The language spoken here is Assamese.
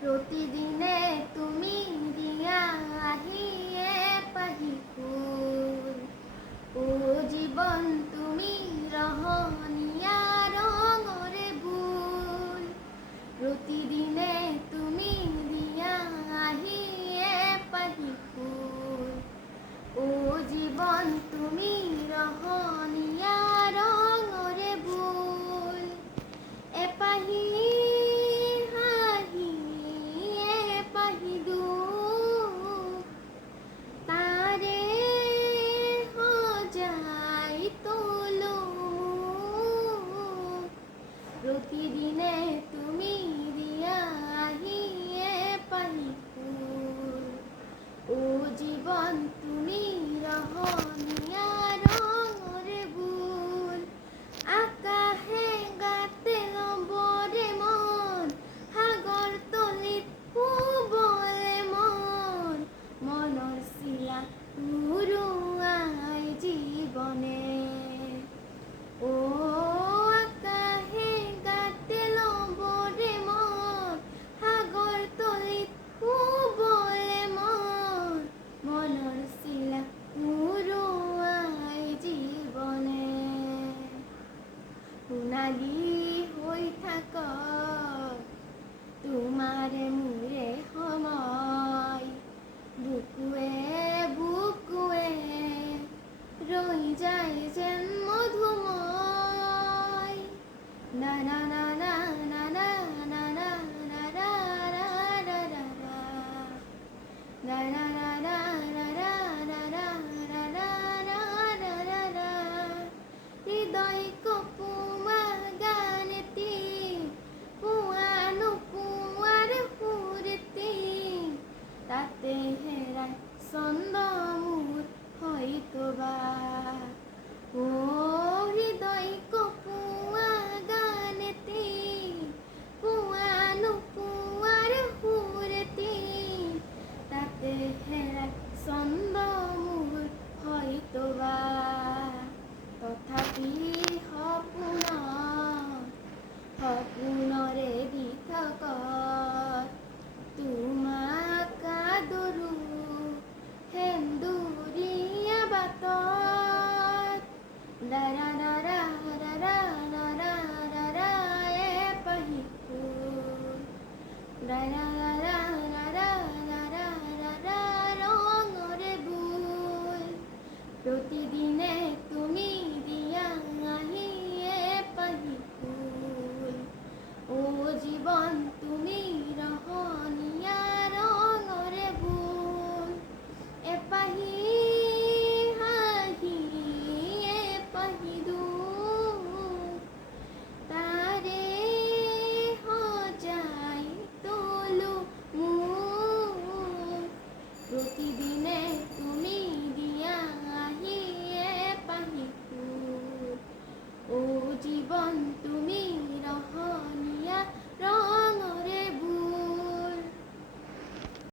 প্ৰতিদিনে তুমি দিয়া আহিয়ে পাহি ফুল ও জীৱন তুমি ৰহণীয়া ৰঙৰে ভুল প্ৰতিদিনে তুমি দিয়া আহিয়ে পাহি ফুল ও জীৱন তুমি ৰহণীয়া ৰঙৰে ভুল এপাহি হাঁহি এপাহি দুখ তাৰে সজাই তোলো প্ৰতিদিনে তুমি দিয়া আহিয়ে পাহি ফুল ও জীৱন তুমি ৰহণীয়া ৰঙৰে ভুল আকাশে গাতে ল'বৰে মন সাগৰ তলিত শুবলে মন মনৰ চিলা উৰুৱাই জীৱনে ও আকাশে গাতে ল'বৰে মন সাগৰ তলিত শুবলে মন মনৰ চিলা উৰুৱাই জীৱনে সোণালী হৈ থাকক তোমাৰে মোৰে সময় বুকুৱে বুকুৱে ৰৈ যায় যেন মধুময় না না না না না না না না না ৰা ৰা ৰা ৰা ৰা ৰা ৰা ৰা ৰা ৰা ৰা ৰা ৰা ৰা ৰা ৰা ৰা ৰা হৃদয় কপোৱা গান এটি পোৱা নোপোৱাৰ সুৰটি তাতে হেৰাই ছন্দ মোৰ হয়তোবা ও হৃদয় কপোৱা গান এটি পোৱা নোপোৱাৰ সুৰটি তাতে হেৰাই ছন্দ মোৰ হয়তোবা তথাপি সপোনৰে দিঠকত তোমাক আদৰো সেন্দুৰীয়া বাটত দাৰা দাৰা দাৰা দাৰা দাৰা এপাহি ফুল দাৰা দাৰা দাৰা দাৰা দাৰা ৰঙৰে ভুল প্ৰতিদিনে তুমি দিয়া আহিয়ে পাহি ফুল ও জীৱন তুমি ৰহণীয়া ৰঙৰে ভুল এপাহি হাঁহি এপাহি দুখ তাৰে সজাই তোলো মোক প্ৰতিদিনে তুমি দিয়া আহিয়ে পাহি ফুল ও জীৱন তুমি